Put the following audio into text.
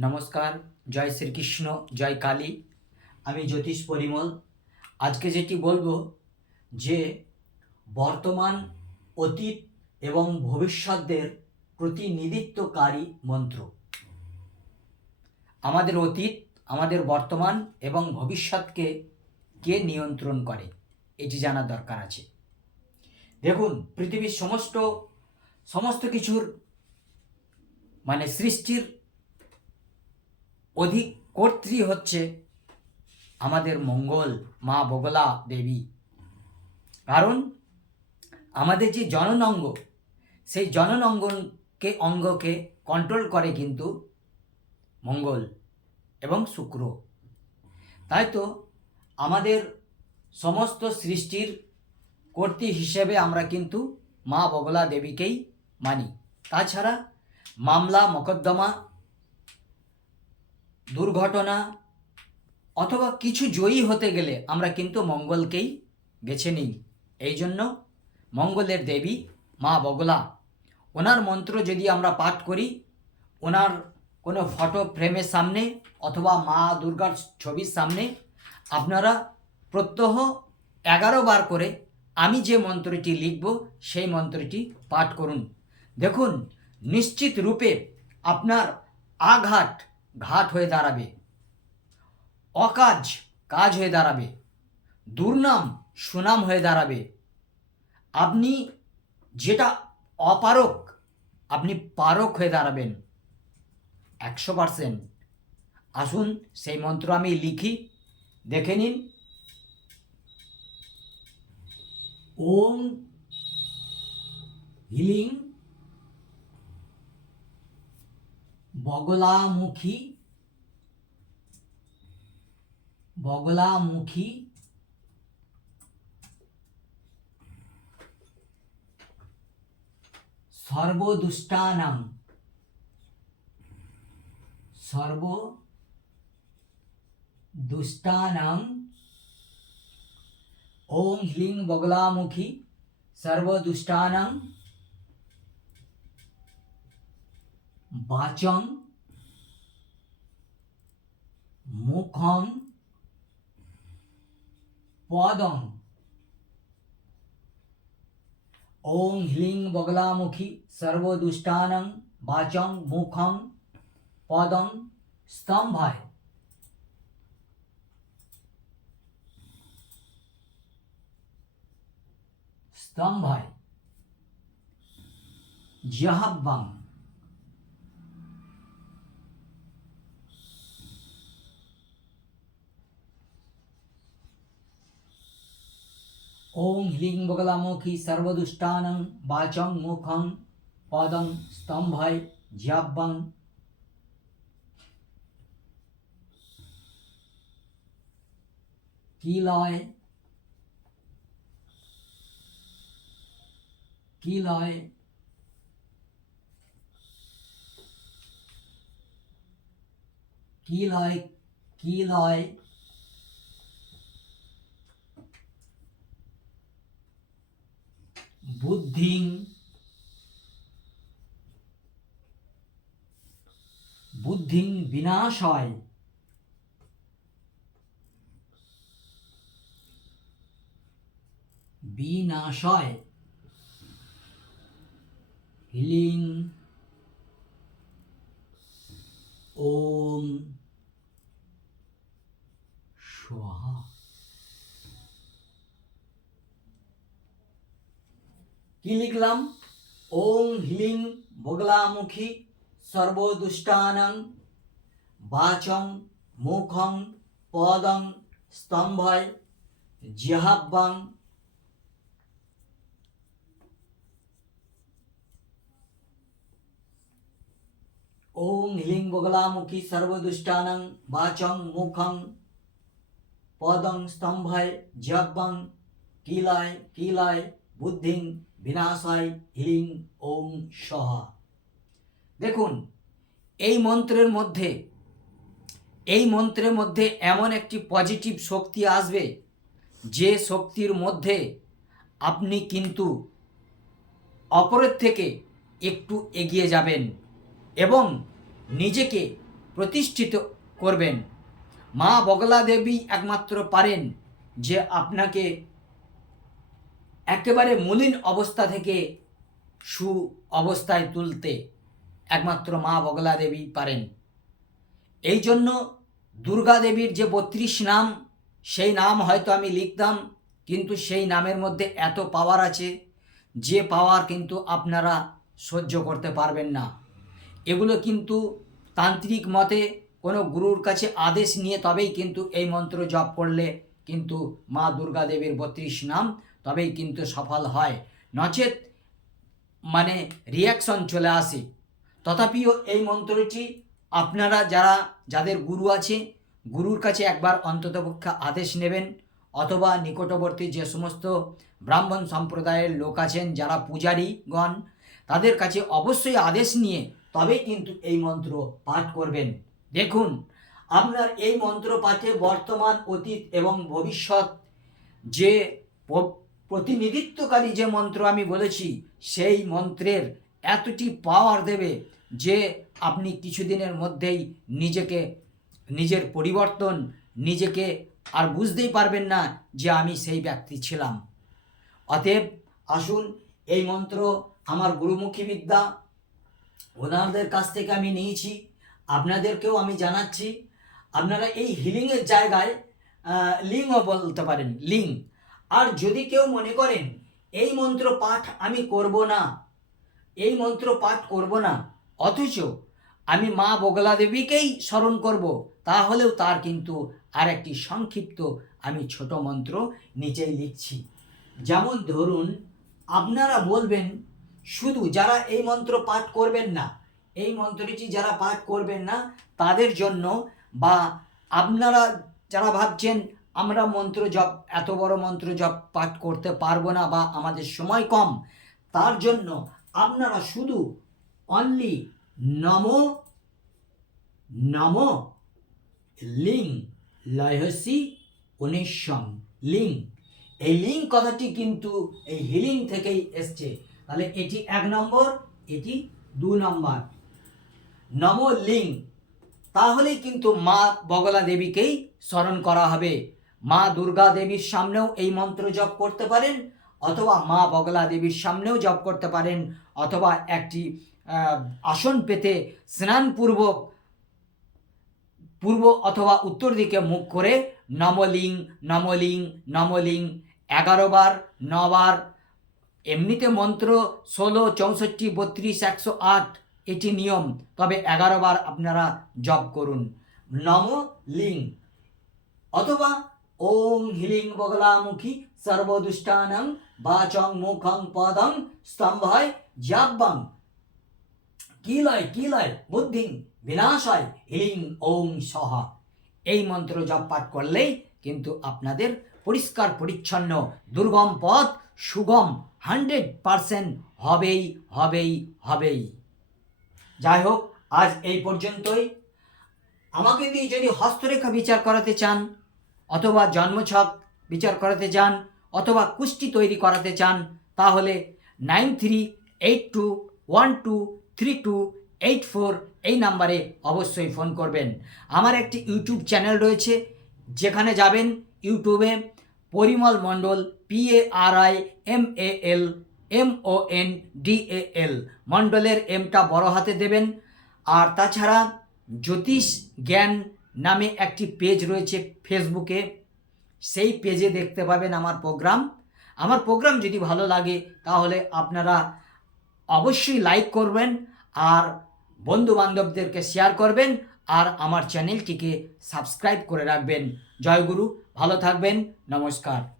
নমস্কার, জয় শ্রীকৃষ্ণ, জয় কালী। আমি জ্যোতিষ পরিমল। আজকে যেটি বলব যে বর্তমান, অতীত এবং ভবিষ্যতের প্রতিনিধিত্বকারী মন্ত্র। আমাদের অতীত, আমাদের বর্তমান এবং ভবিষ্যৎকে কে নিয়ন্ত্রণ করে, এটি জানার দরকার আছে। দেখুন, পৃথিবীর সমস্ত সমস্ত কিছুর মানে সৃষ্টির অধিক কর্ত্রী হচ্ছে আমাদের মঙ্গল মা বগলা দেবী। কারণ আমাদের যে জনন অঙ্গ, সেই জনন অঙ্গকে কন্ট্রোল করে কিন্তু মঙ্গল এবং শুক্র। তাই তো আমাদের সমস্ত সৃষ্টির কর্ত্রী হিসেবে আমরা কিন্তু মা বগলা দেবীকেই মানি। তাছাড়া মামলা, মকদ্দমা দুর্ঘটনা অথবা কিছু জয়ী হতে গেলে আমরা কিন্তু মঙ্গলকেই বেছে নিই। এই জন্য মঙ্গলের দেবী মা বগলা, ওনার মন্ত্র যদি আমরা পাঠ করি, ওনার কোনো ফটো ফ্রেমের সামনে অথবা মা দুর্গার ছবির সামনে আপনারা প্রত্যহ এগারো বার করে আমি যে মন্ত্রটি লিখব, সেই মন্ত্রটি পাঠ করুন। দেখুন, নিশ্চিত রূপে আপনার আঘাত ঘাট হয়ে দাঁড়াবে। অকাজ কাজ হয়ে দাঁড়াবে। দুর্নাম সুনাম হয়ে দাঁড়াবে। আপনি যেটা অপারক, আপনি পারক হয়ে দাঁড়াবেন। একশো পারসেন্ট। আসুন সেই মন্ত্র আমি লিখি, দেখে নিন। ওম হিলিং বগলামুখী বগলামুখী সর্বদুষ্টানাং সর্ব দুষ্টানাং ওম হ্লিং বগলামুখী সর্বদুষ্টানাং বাচং মুখং পদং ওং হ্লিং বগলামুখী সর্বদুষ্টানং বাচং মুখং পদং স্তম্ভায় স্তম্ভায় জাহাব্বাং ওং হ্লিং বগলামুখী সর্বদুষ্টানং বাচং মুখং পদং স্তম্ভায় জ্যাব্বাং কিলয় কিলয় কিলয় কিলয় বুদ্ধিং। বুদ্ধিং বিনাশয়। বিনাশয়। হিলিং। ওম। স্বাহা কি লিখলাম ওং হ্লিং বগলামুখী সর্বদুষ্টানং বাচং মুখং পদং স্তম্ভয় জিহাব্বাং ওং হ্লিং বগলামুখী সর্বদুষ্টানং বাচং মুখং পদং স্তম্ভয় জিহাব্বাং কিলায় কিলায় বুদ্ধিং, বিনাশায়, হিলিং ওং সহা। দেখুন, এই মন্ত্রের মধ্যে, এই মন্ত্রের মধ্যে এমন একটি পজিটিভ শক্তি আসবে, যে শক্তির মধ্যে আপনি কিন্তু অপরের থেকে একটু এগিয়ে যাবেন এবং নিজেকে প্রতিষ্ঠিত করবেন। মা বগলা দেবী একমাত্র পারেন যে আপনাকে একেবারে মলিন অবস্থা থেকে সু অবস্থায় তুলতে একমাত্র মা বগলা দেবী পারেন। এই জন্য দুর্গা দেবীর যে বত্রিশ নাম, সেই নাম হয়তো আমি লিখতাম, কিন্তু সেই নামের মধ্যে এত পাওয়ার আছে, যে পাওয়ার কিন্তু আপনারা সহ্য করতে পারবেন না। এগুলো কিন্তু তান্ত্রিক মতে কোনো গুরুর কাছে আদেশ নিয়ে তবেই কিন্তু এই মন্ত্র জপ করলে কিন্তু মা দুর্গা দেবীর বত্রিশ নাম তবেই কিন্তু সফল হয়। নচেত মানে রিয়াকশন চলে আসে। তথাপিও এই মন্ত্রটি আপনারা যারা, যাদের গুরু আছে, গুরুর কাছে একবার অন্ততপক্ষে আদেশ নেবেন অথবা নিকটবর্তী যে সমস্ত ব্রাহ্মণ সম্প্রদায়ের লোক আছেন, যারা পূজারীগণ, তাদের কাছে অবশ্যই আদেশ নিয়ে তবেই কিন্তু এই মন্ত্র পাঠ করবেন। দেখুন আপনার এই মন্ত্র পাঠে বর্তমান অতীত এবং ভবিষ্যৎ যে প্রতিনিধিত্বকারী যে মন্ত্র আমি বলেছি, সেই মন্ত্রের এতটি পাওয়ার দেবে যে আপনি কিছুদিনের মধ্যেই নিজেকে, নিজের পরিবর্তন নিজেকে আর বুঝতেই পারবেন না যে আমি সেই ব্যক্তি ছিলাম। অতএব আসুন এই মন্ত্র আমার গুরুমুখী বিদ্যা, ওনাদের কাছ থেকে আমি নিয়েছি, আপনাদেরকেও আমি জানাচ্ছি। আপনারা এই হিলিংয়ের জায়গায় লিংও বলতে পারেন লিং আর যদি কেউ মনে করেন, এই মন্ত্র পাঠ আমি করব না, এই মন্ত্র পাঠ করব না, অথচ আমি মা বগলা দেবীকেই স্মরণ করব, তাহলেও তার কিন্তু আর একটি সংক্ষিপ্ত আমি ছোট মন্ত্র নিচেই লিখছি। যেমন ধরুন, আপনারা বলবেন, শুধু যারা এই মন্ত্র পাঠ করবেন না, এই মন্ত্রটি যারা পাঠ করবেন না, তাদের জন্য বা আপনারা যারা ভাবছেন আমরা মন্ত্র জপ, এত বড় মন্ত্র জপ পাঠ করতে পারব না বা আমাদের সময় কম। তার জন্য আপনারা শুধু অনলি নম নম, লিং লয়সি উনিশম লিং। এই লিং কথাটি কিন্তু এই হিলিং থেকেই এসছে। তাহলে এটি এক নম্বর, এটি দু নম্বর। নম লিং, তাহলেই কিন্তু মা বগলা দেবীকেই স্মরণ করা হবে। মা দুর্গা দেবীর সামনেও এই মন্ত্র জপ করতে পারেন, অথবা মা বগলা দেবীর সামনেও জপ করতে পারেন, অথবা একটি আসন পেতে স্নানপূর্বক পূর্ব অথবা উত্তর দিকে মুখ করে নমলিং নমলিং নমলিং, এগারো বার নবার এমনিতে মন্ত্র ষোলো, চৌষট্টি, বত্রিশ, একশো আট, এটি নিয়ম। তবে এগারো বার আপনারা জপ করুন। নম লিং অথবা ওম হিলিং বগলামুখী সর্বদুষ্টানং বাচং মুখং পদং স্তম্ভায় জাব্বাং কিলয় কিলয় বুদ্ধি বিনাশয় হিলিং ওং সহা এই মন্ত্র জপ পাঠ করলেই কিন্তু আপনাদের পরিষ্কার, পরিচ্ছন্ন, দুর্গম পথ সুগম হান্ড্রেড পারসেন্ট হবেই হবেই হবেই। যাই হোক, আজ এই পর্যন্তই। আমাকে দিয়ে যদি হস্তরেখা বিচার করাতে চান অথবা জন্মছক বিচার করাতে চান, অথবা কুষ্টি তৈরি করাতে চান, তাহলে nine three eight two one two three two eight four এই নাম্বারে অবশ্যই ফোন করবেন। আমার একটি ইউটিউব চ্যানেল রয়েছে, যেখানে যাবেন ইউটিউবে Parimal Mondal, P A R I M A L, M O N D A L, মণ্ডলের এমটা বড় হাতে দেবেন। আর তাছাড়া জ্যোতিষ জ্ঞান নামে একটি পেজ রয়েছে ফেসবুকে সেই পেজে দেখতে পাবেন আমার প্রোগ্রাম আমার প্রোগ্রাম যদি ভালো লাগে, তাহলে আপনারা অবশ্যই লাইক করবেন আর বন্ধু বান্ধবদেরকে শেয়ার করবেন আর আমার চ্যানেলটিকে সাবস্ক্রাইব করে রাখবেন। জয়গুরু ভালো থাকবেন, নমস্কার।